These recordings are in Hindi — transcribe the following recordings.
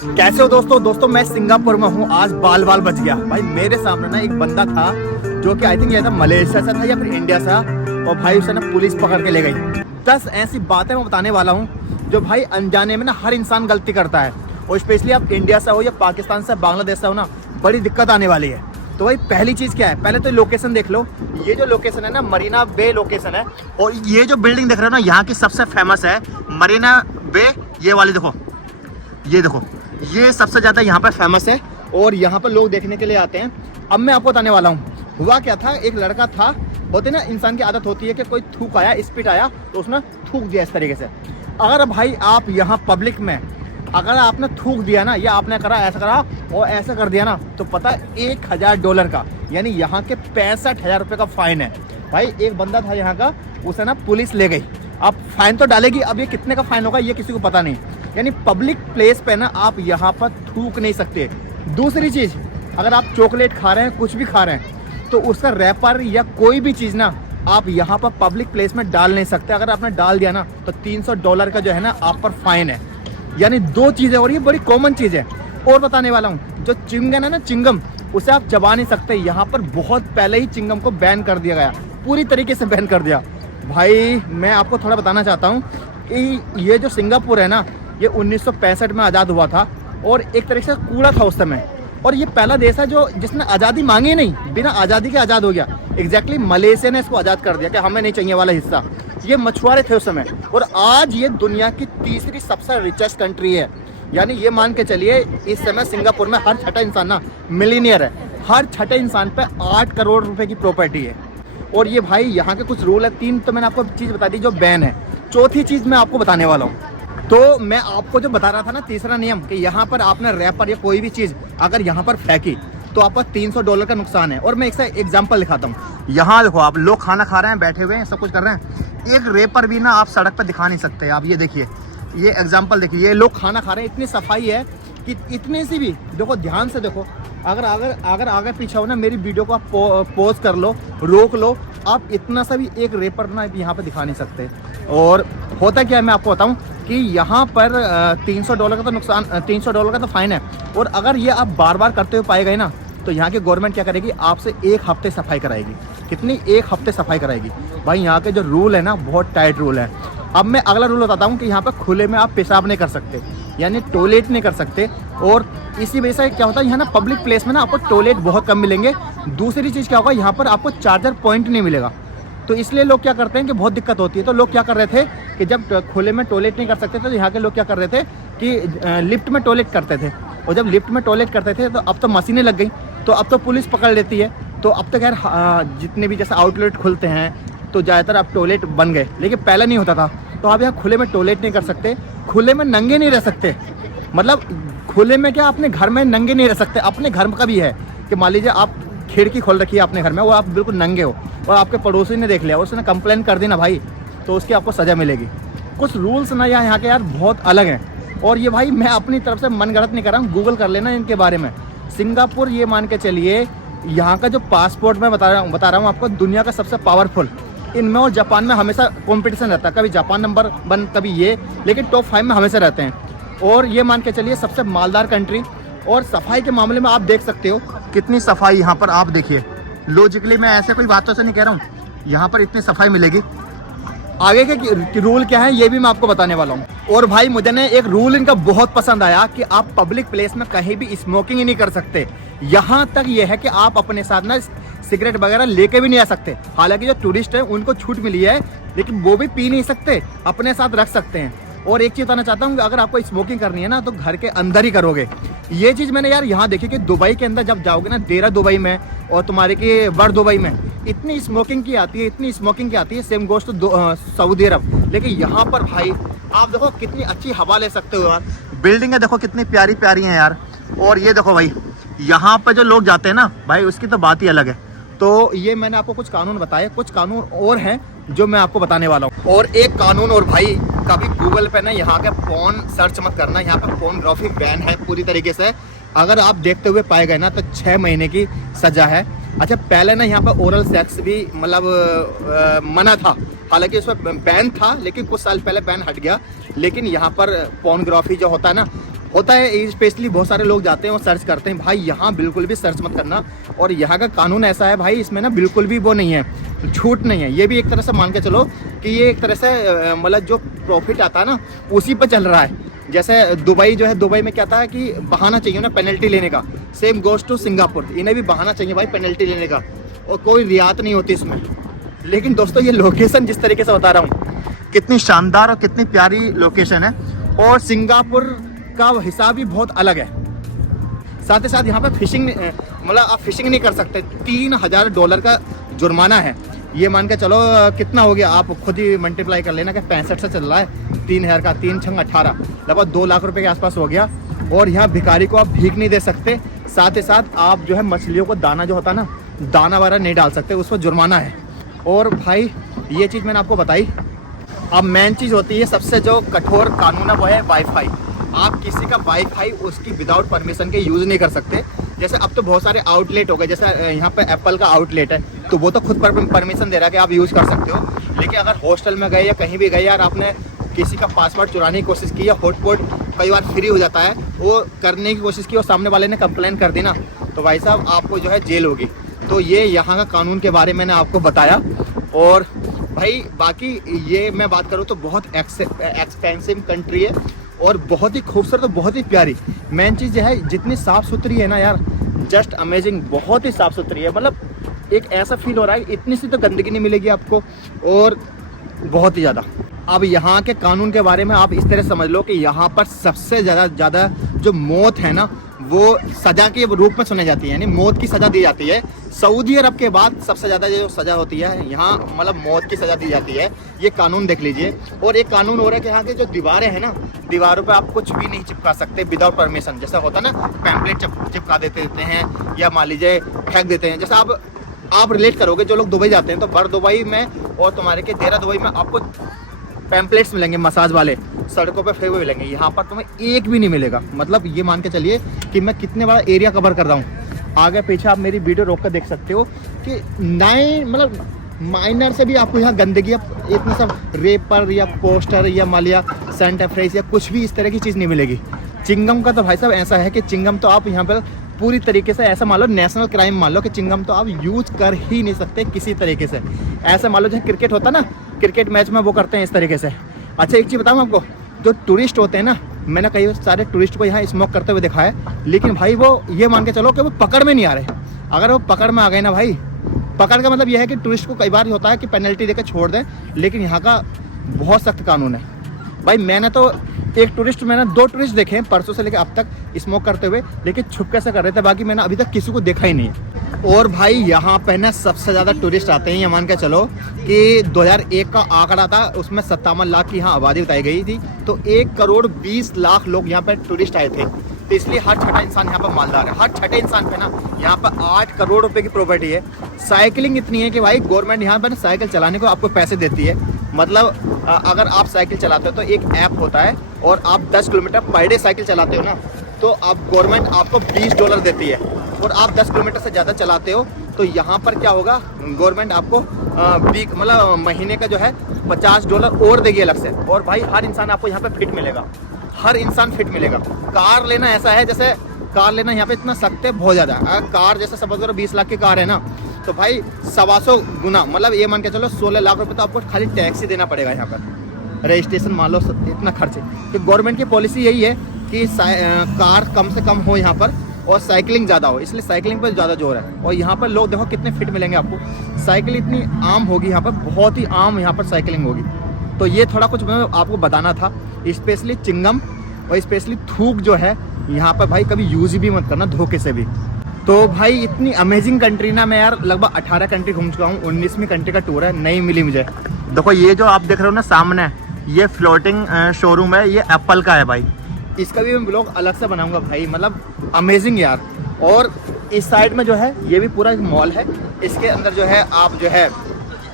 कैसे हो दोस्तों मैं सिंगापुर में हूँ। आज बाल बाल बच गया भाई। मेरे सामने ना एक बंदा था जो कि आई थिंक ये था मलेशिया से था या फिर इंडिया से, और भाई उसे ना पुलिस पकड़ के ले गई। 10 ऐसी बातें मैं बताने वाला हूँ जो भाई अनजाने में ना हर इंसान गलती करता है, और स्पेशली आप इंडिया से हो या पाकिस्तान से बांग्लादेश से हो ना, बड़ी दिक्कत आने वाली है। तो भाई पहली चीज़ क्या है, पहले तो लोकेशन देख लो। ये जो लोकेशन है ना, मरीना बे लोकेशन है, और ये जो बिल्डिंग देख रहे हो ना, यहाँ की सबसे फेमस है मरीना बे। ये वाली देखो, ये देखो, ये सबसे ज़्यादा यहाँ पर फेमस है और यहाँ पर लोग देखने के लिए आते हैं। अब मैं आपको बताने वाला हूँ हुआ क्या था। एक लड़का था, होते ना इंसान की आदत होती है कि कोई थूक आया, स्पिट आया तो उसने थूक दिया इस तरीके से। अगर भाई आप यहाँ पब्लिक में अगर आपने थूक दिया ना, या आपने करा ऐसा करा और ऐसा कर दिया ना, तो पता $1000 का, यानी यहाँ के 65,000 रुपये का फाइन है। भाई एक बंदा था यहाँ का, उसे ना पुलिस ले गई। अब फाइन तो डालेगी, अब ये कितने का फाइन होगा ये किसी को पता नहीं। यानी पब्लिक प्लेस पे ना आप यहाँ पर थूक नहीं सकते। दूसरी चीज़, अगर आप चॉकलेट खा रहे हैं, कुछ भी खा रहे हैं, तो उसका रैपर या कोई भी चीज़ ना आप यहाँ पर पब्लिक प्लेस में डाल नहीं सकते। अगर आपने डाल दिया ना तो $300 का जो है ना आप पर फाइन है। यानी दो चीज़ें, और ये बड़ी कॉमन चीज़ है। और बताने वाला हूँ, जो चिंगम है ना, चिंगम, उसे आप चबा नहीं सकते। यहाँ पर बहुत पहले ही चिंगम को बैन कर दिया गया, पूरी तरीके से बैन कर दिया। भाई मैं आपको थोड़ा बताना चाहता हूँ कि ये जो सिंगापुर है ना, ये 1965 में आज़ाद हुआ था, और एक तरीके से कूड़ा था उस समय। और ये पहला देश है जो जिसने आज़ादी मांगी नहीं, बिना आज़ादी के आज़ाद हो गया। एग्जैक्टली मलेशिया ने इसको आज़ाद कर दिया कि हमें नहीं चाहिए वाला हिस्सा। ये मछुआरे थे उस समय, और आज ये दुनिया की तीसरी सबसे रिचेस्ट कंट्री है। यानी ये मान के चलिए, इस समय सिंगापुर में हर छठा इंसान ना मिलीनियर है। हर छठे इंसान पे 8 करोड़ रुपए की प्रॉपर्टी है। और ये भाई यहाँ के कुछ रूल है। 3 तो मैंने आपको चीज़ बता दी जो बैन है। चौथी चीज़ मैं आपको बताने वाला हूँ। तो मैं आपको जो बता रहा था ना, तीसरा नियम, कि यहाँ पर आपने रैपर या कोई भी चीज़ अगर यहाँ पर फेंकी तो आपका $300 का नुकसान है। और मैं एक एग्जांपल दिखाता हूँ। यहाँ देखो, आप लोग खाना खा रहे हैं, बैठे हुए हैं, सब कुछ कर रहे हैं, एक रैपर भी ना आप सड़क पर दिखा नहीं सकते। आप ये देखिए, ये एग्जाम्पल देखिए, ये लोग खाना खा रहे हैं, इतनी सफाई है कि इतनी सी भी देखो, ध्यान से देखो। अगर आगे पीछे हो ना, मेरी वीडियो को आप पॉज कर लो, रोक लो, आप इतना सा भी एक रेपर ना यहाँ पे दिखा नहीं सकते। और होता क्या है, मैं आपको बताऊं कि यहाँ पर $300 का तो नुकसान, $300 का तो फाइन है। और अगर ये आप बार बार करते हुए पाए गए ना, तो यहाँ की गवर्नमेंट क्या करेगी, आपसे 1 हफ्ते सफाई कराएगी। कितनी? 1 हफ्ते सफाई कराएगी। भाई यहाँ के जो रूल है ना, बहुत टाइट रूल है। अब मैं अगला रूल बताता हूँ कि यहाँ पर खुले में आप पेशाब नहीं कर सकते, यानी टॉयलेट नहीं कर सकते। और इसी वजह से क्या होता है, यहाँ ना पब्लिक प्लेस में ना आपको टॉयलेट बहुत कम मिलेंगे। दूसरी चीज़ क्या होगा, यहाँ पर आपको चार्जर पॉइंट नहीं मिलेगा। तो इसलिए लोग क्या करते हैं कि बहुत दिक्कत होती है। तो लोग क्या कर रहे थे कि जब खुले में टॉयलेट नहीं कर सकते थे, तो यहाँ के लोग क्या कर रहे थे कि लिफ्ट में टॉयलेट करते थे। और जब लिफ्ट में टॉयलेट करते थे, तो अब तो मशीनें लग गई, तो अब तो पुलिस पकड़ लेती है। तो अब तो खैर जितने भी जैसे आउटलेट खुलते हैं, तो ज़्यादातर अब टॉयलेट बन गए, लेकिन पहले नहीं होता था। तो आप यहाँ खुले में टॉयलेट नहीं कर सकते, खुले में नंगे नहीं रह सकते। मतलब खुले में क्या, अपने घर में नंगे नहीं रह सकते। अपने घर का भी है कि मान लीजिए आप खिड़की खोल रखी है अपने घर में, वो आप बिल्कुल नंगे हो, और आपके पड़ोसी ने देख लिया, उसने कंप्लेन कर दी ना भाई, तो उसकी आपको सज़ा मिलेगी। कुछ रूल्स ना यहाँ के यार बहुत अलग हैं। और ये भाई मैं अपनी तरफ से मन गलत नहीं कर रहा हूँ, गूगल कर लेना इनके बारे में। सिंगापुर, ये मान के चलिए, यहाँ का जो पासपोर्ट मैं बता रहा हूँ आपको, दुनिया का सबसे पावरफुल। इनमें और जापान में हमेशा कंपटीशन रहता है, कभी जापान नंबर 1, कभी ये, लेकिन टॉप 5 में हमेशा रहते हैं। और ये मान के चलिए सबसे मालदार कंट्री। और सफाई के मामले में आप देख सकते हो कितनी सफाई यहाँ पर, आप देखिए। लॉजिकली मैं ऐसे कोई बातों से नहीं कह रहा हूँ, यहाँ पर इतनी सफाई मिलेगी। आगे के रूल क्या है ये भी मैं आपको बताने वाला हूँ। और भाई मुझे ना एक रूल इनका बहुत पसंद आया कि आप पब्लिक प्लेस में कहीं भी स्मोकिंग ही नहीं कर सकते। यहाँ तक ये है कि आप अपने साथ ना सिगरेट वगैरह लेके भी नहीं आ सकते। हालांकि जो टूरिस्ट है उनको छूट मिली है, लेकिन वो भी पी नहीं सकते, अपने साथ रख सकते हैं। और एक चीज़ बताना चाहता हूँ कि अगर आपको स्मोकिंग करनी है ना, तो घर के अंदर ही करोगे। ये चीज़ मैंने यार यहाँ देखी कि दुबई के अंदर जब जाओगे ना, देरा दुबई में और तुम्हारे की वर दुबई में, इतनी स्मोकिंग की आती है, इतनी स्मोकिंग की आती है। सेम गोश्त तो सऊदी अरब। लेकिन यहाँ पर भाई आप देखो कितनी अच्छी हवा ले सकते हो यार। बिल्डिंगें देखो कितनी प्यारी प्यारी हैं यार। और ये देखो भाई, यहाँ पर जो लोग जाते हैं ना भाई, उसकी तो बात ही अलग है। तो ये मैंने आपको कुछ कानून बताए, कुछ कानून और हैं जो मैं आपको बताने वाला हूँ। और एक कानून और भाई, कभी गूगल पे ना यहाँ का फोन सर्च मत करना, यहाँ पे फोनग्राफी बैन है पूरी तरीके से। अगर आप देखते हुए पाए गए ना, तो 6 महीने की सजा है। अच्छा, पहले ना यहाँ पर ओरल सेक्स भी मतलब मना था, हालांकि उसमें बैन था, लेकिन कुछ साल पहले बैन हट गया। लेकिन यहाँ पर पोर्नोग्राफी जो होता है ना, होता है, स्पेशली बहुत सारे लोग जाते हैं और सर्च करते हैं। भाई यहाँ बिल्कुल भी सर्च मत करना, और यहाँ का कानून ऐसा है भाई, इसमें ना बिल्कुल भी वो नहीं है, छूट नहीं है। ये भी एक तरह से मान के चलो कि ये एक तरह से मतलब जो प्रॉफिट आता है ना उसी पर चल रहा है। जैसे दुबई जो है, दुबई में क्या था कि बहाना चाहिए ना पेनल्टी लेने का, सेम गोज टू सिंगापुर, इन्हें भी बहाना चाहिए भाई पेनल्टी लेने का, और कोई रियायत नहीं होती इसमें। लेकिन दोस्तों ये लोकेशन जिस तरीके से बता रहा हूँ, कितनी शानदार और कितनी प्यारी लोकेशन है, और सिंगापुर का हिसाब भी बहुत अलग है। साथ ही साथ यहाँ पे फिशिंग, मतलब आप फिशिंग नहीं कर सकते, $3000 का जुर्माना है। ये मान के चलो कितना हो गया, आप खुद ही मल्टीप्लाई कर लेना कि 65 से चल रहा है, 3000 का 3 छंग 18, लगभग 2 लाख रुपए के आसपास हो गया। और यहाँ भिखारी को आप भीख नहीं दे सकते। साथ ही साथ आप जो है मछलियों को दाना जो होता है ना, दाना वाना नहीं डाल सकते, उस पर जुर्माना है। और भाई ये चीज़ मैंने आपको बताई। अब मेन चीज़ होती है सबसे जो कठोर कानून है वो है वाईफाई। आप किसी का वाईफाई उसकी विदाउट परमिशन के यूज़ नहीं कर सकते। जैसे अब तो बहुत सारे आउटलेट हो गए, जैसे यहाँ पे एप्पल का आउटलेट है, तो वो तो खुद परमिशन दे रहा है कि आप यूज़ कर सकते हो। लेकिन अगर हॉस्टल में गए या कहीं भी गए यार, आपने किसी का पासवर्ड चुराने की कोशिश की, या हॉटस्पॉट कई बार फ्री हो जाता है, वो करने की कोशिश की और सामने वाले ने कंप्लेन कर दी ना, तो भाई साहब आपको जो है जेल होगी। तो ये यहाँ का कानून के बारे में मैंने आपको बताया। और भाई बाकी ये मैं बात करूँ तो बहुत एक्सपेंसिव कंट्री है, और बहुत ही खूबसूरत और बहुत ही प्यारी। मेन चीज़ है जितनी साफ़ सुथरी है ना यार, जस्ट अमेजिंग, बहुत ही साफ़ सुथरी है। मतलब एक ऐसा फील हो रहा है इतनी सी तो गंदगी नहीं मिलेगी आपको, और बहुत ही ज़्यादा। अब यहाँ के कानून के बारे में आप इस तरह समझ लो कि यहाँ पर सबसे ज़्यादा जो मौत है ना, वो सज़ा के रूप में सुनी जाती है, यानी मौत की सज़ा दी जाती है। सऊदी अरब के बाद सबसे ज़्यादा जो सज़ा होती है यहाँ, मतलब मौत की सज़ा दी जाती है। ये कानून देख लीजिए। और एक कानून हो रहा है कि यहाँ के जो दीवारें हैं ना, दीवारों पे आप कुछ भी नहीं चिपका सकते विदाउट परमिशन। जैसा होता है ना, पैम्पलेट चिपका देते हैं, या मान लीजिए फेंक देते हैं। जैसा आप रिलेट करोगे, जो लोग दुबई जाते हैं तो बर दुबई में और तुम्हारे के देहरा दुबई में आपको पैम्पलेट्स मिलेंगे मसाज वाले, सड़कों पे फेंके हुए मिलेंगे। यहाँ पर तुम्हें एक भी नहीं मिलेगा। मतलब ये मान के चलिए कि मैं कितने बड़ा एरिया कवर कर रहा हूँ। आगे पीछे आप मेरी वीडियो रोक कर देख सकते हो कि मतलब माइनर से भी आपको यहाँ गंदगी, इतने सब रेपर या पोस्टर या मालिया सेंट फ्रेश या कुछ भी इस तरह की चीज़ नहीं मिलेगी। चिंगम का तो भाई साहब ऐसा है कि चिंगम तो आप यहाँ पर पूरी तरीके से ऐसा मान लो नेशनल क्राइम मान लो कि चिंगम तो आप यूज कर ही नहीं सकते किसी तरीके से। ऐसा मान लो जहाँ क्रिकेट होता ना, क्रिकेट मैच में वो करते हैं इस तरीके से। अच्छा एक चीज़ बताऊँ आपको, जो टूरिस्ट होते हैं ना, मैंने कई सारे टूरिस्ट को यहाँ स्मोक करते हुए देखा है, लेकिन भाई वो ये मान के चलो कि वो पकड़ में नहीं आ रहे। अगर वो पकड़ में आ गए ना भाई, पकड़ का मतलब यह है कि टूरिस्ट को कई बार होता है कि पेनल्टी देकर छोड़ दें, लेकिन यहाँ का बहुत सख्त कानून है भाई। मैंने तो मैंने 2 टूरिस्ट देखे हैं परसों से लेकर अब तक स्मोक करते हुए, लेकिन छुपके से कर रहे थे। बाकी मैंने अभी तक किसी को देखा ही नहीं है। और भाई यहाँ पे ना सबसे ज़्यादा टूरिस्ट आते हैं। ये मान के चलो कि 2001 का आंकड़ा था, उसमें 57 लाख की यहाँ आबादी बताई गई थी, तो 1,20,00,000 लोग यहाँ पे टूरिस्ट आए थे। तो इसलिए हर छठा इंसान यहाँ पर मालदार है। हर छठे इंसान पे ना यहाँ पर 8 करोड़ रुपए की प्रॉपर्टी है। साइकिलिंग इतनी है कि भाई गवर्नमेंट यहाँ पर साइकिल चलाने को आपको पैसे देती है। मतलब अगर आप साइकिल चलाते हो तो एक ऐप होता है, और आप 10 किलोमीटर पर डे साइकिल चलाते हो ना, तो आप गवर्नमेंट आपको $20 देती है। और आप 10 किलोमीटर से ज़्यादा चलाते हो तो यहाँ पर क्या होगा, गवर्नमेंट आपको मतलब महीने का जो है $50 और देगी अलग से। और भाई हर इंसान आपको यहाँ पे फिट मिलेगा, हर इंसान फिट मिलेगा। कार लेना ऐसा है, जैसे कार लेना यहाँ पे इतना सख्त है बहुत ज़्यादा। अगर कार जैसे समझ करो 20 लाख की कार है ना, तो भाई 125 गुना, मतलब ये मान के चलो 16 लाख रुपए तो आपको खाली टैक्स ही देना पड़ेगा यहाँ पर। रजिस्ट्रेशन मान लो इतना खर्च है। तो गवर्नमेंट की पॉलिसी यही है कि कार कम से कम हो यहाँ पर और साइकिलिंग ज़्यादा हो, इसलिए साइकिलिंग पर ज़्यादा जोर है। और यहाँ पर लोग देखो कितने फिट मिलेंगे आपको। साइकिल इतनी आम होगी यहाँ पर, बहुत ही आम यहाँ पर साइकिलिंग होगी। तो ये थोड़ा कुछ मैं आपको बताना था। स्पेशली चिंगम और स्पेशली थूक जो है यहाँ पर भाई कभी यूज़ भी मत करना धोखे से भी। तो भाई इतनी अमेजिंग कंट्री ना, मैं यार लगभग 18 कंट्री घूम चुका हूँ, 19वीं कंट्री का टूर है, नहीं मिली मुझे। देखो ये जो आप देख रहे हो ना सामने, ये फ्लोटिंग शोरूम है, ये एप्पल का है भाई। इसका भी मैं ब्लॉग अलग से बनाऊंगा भाई, मतलब अमेजिंग यार। और इस साइड में जो है ये भी पूरा एक मॉल है, इसके अंदर जो है आप जो है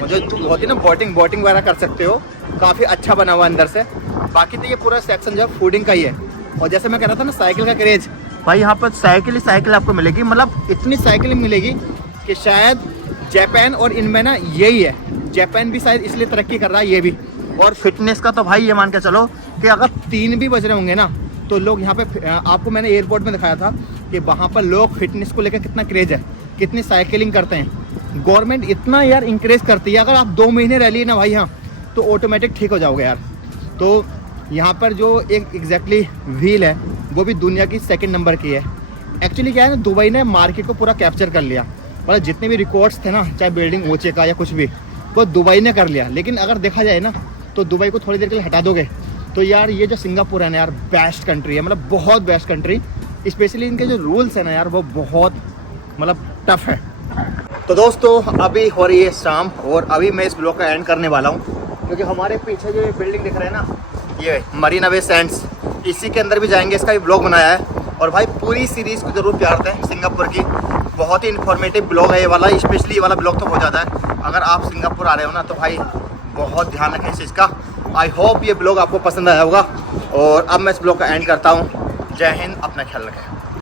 जो होती है ना बोटिंग वगैरह कर सकते हो, काफ़ी अच्छा बना हुआ अंदर से। बाकी तो ये पूरा सेक्शन जो है फूडिंग का ही है। और जैसे मैं कह रहा था ना साइकिल का क्रेज, भाई यहाँ पर साइकिल ही साइकिल आपको मिलेगी। मतलब इतनी साइकिल मिलेगी कि शायद जापान और इनमें ना यही है। जापान भी शायद इसलिए तरक्की कर रहा है, ये भी। और फिटनेस का तो भाई ये मान के चलो कि अगर 3 भी बज रहे होंगे ना, तो लोग यहाँ पे आपको मैंने एयरपोर्ट में दिखाया था कि वहाँ पर लोग फिटनेस को लेकर कितना क्रेज है, कितनी साइकिलिंग करते हैं। गवर्नमेंट इतना यार इंकरेज करती है, अगर आप 2 महीने रह लिए ना भाई यहाँ तो ऑटोमेटिक ठीक हो जाओगे यार। तो यहाँ पर जो एक एग्जैक्टली व्हील है वो भी दुनिया की 2nd नंबर की है। एक्चुअली क्या है ना, दुबई ने मार्केट को पूरा कैप्चर कर लिया, मतलब जितने भी रिकॉर्ड्स थे ना, चाहे बिल्डिंग ऊंचे का या कुछ भी, वो दुबई ने कर लिया। लेकिन अगर देखा जाए ना तो दुबई को थोड़ी देर के लिए हटा दोगे तो यार ये जो सिंगापुर है ना यार, बेस्ट कंट्री है, मतलब बहुत बेस्ट कंट्री। स्पेशली इनके जो रूल्स है ना यार वो बहुत मतलब टफ है। तो दोस्तों अभी हो रही है शाम और अभी मैं इस ब्लॉग का एंड करने वाला हूँ, क्योंकि हमारे पीछे जो ये बिल्डिंग दिख रहा है ना, ये मरीना बे सैंड्स, इसी के अंदर भी जाएंगे, इसका भी ब्लॉग बनाया है। और भाई पूरी सीरीज़ को ज़रूर प्यार दें सिंगापुर की, बहुत ही इन्फॉर्मेटिव ब्लॉग है ये वाला, स्पेशली ये वाला ब्लॉग तो हो जाता है। अगर आप सिंगापुर आ रहे हो ना तो भाई बहुत ध्यान रखें इस चीज़ का। आई होप ये ब्लॉग आपको पसंद आया होगा और अब मैं इस ब्लॉग का एंड करता हूँ। जय हिंद, अपना ख्याल रखें।